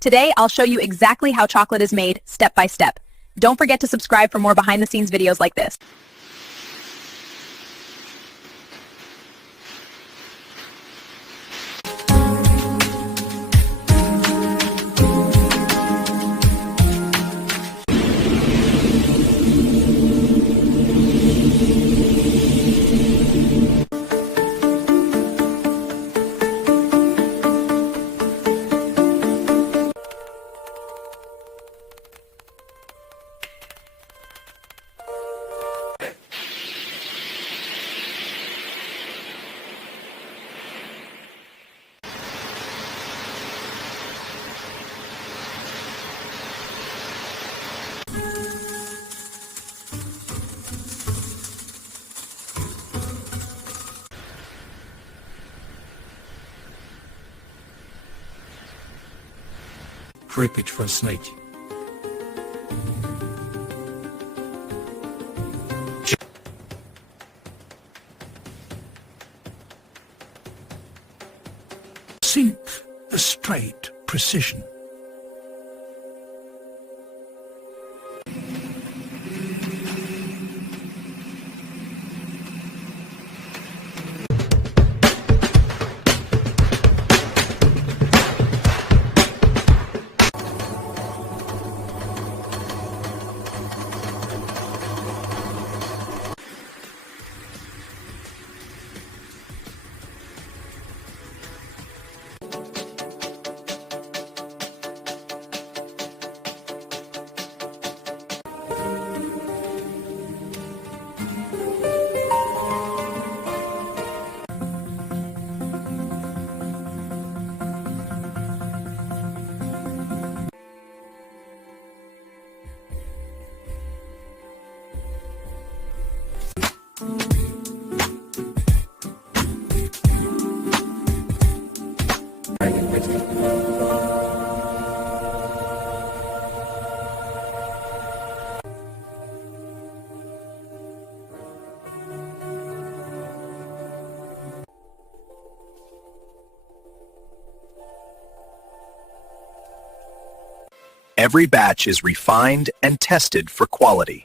Today, I'll show you exactly how chocolate is made, step by step. Don't forget to subscribe for more behind-the-scenes videos like this. Cricket for snake. Sync the straight precision. Every batch is refined and tested for quality.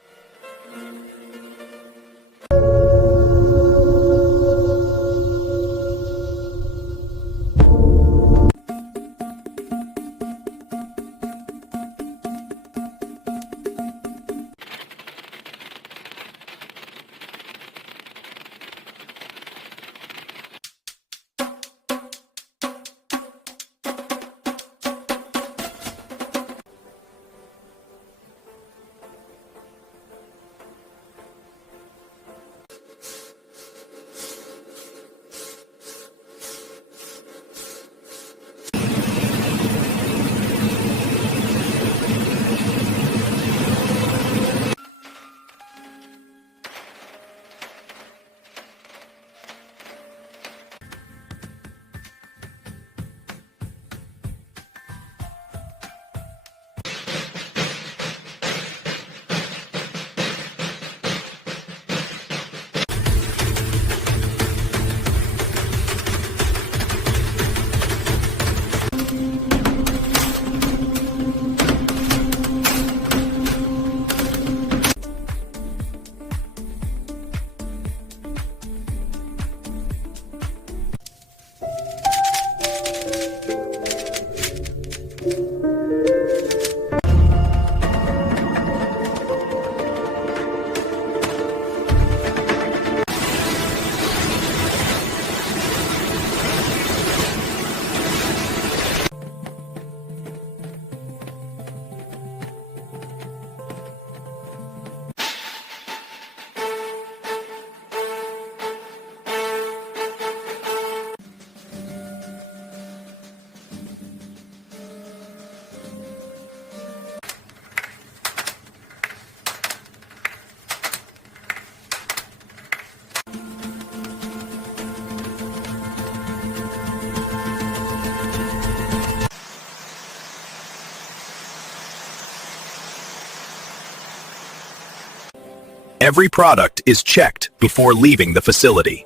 Every product is checked before leaving the facility.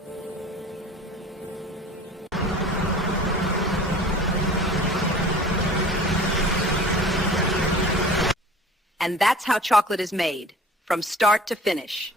And that's how chocolate is made, from start to finish.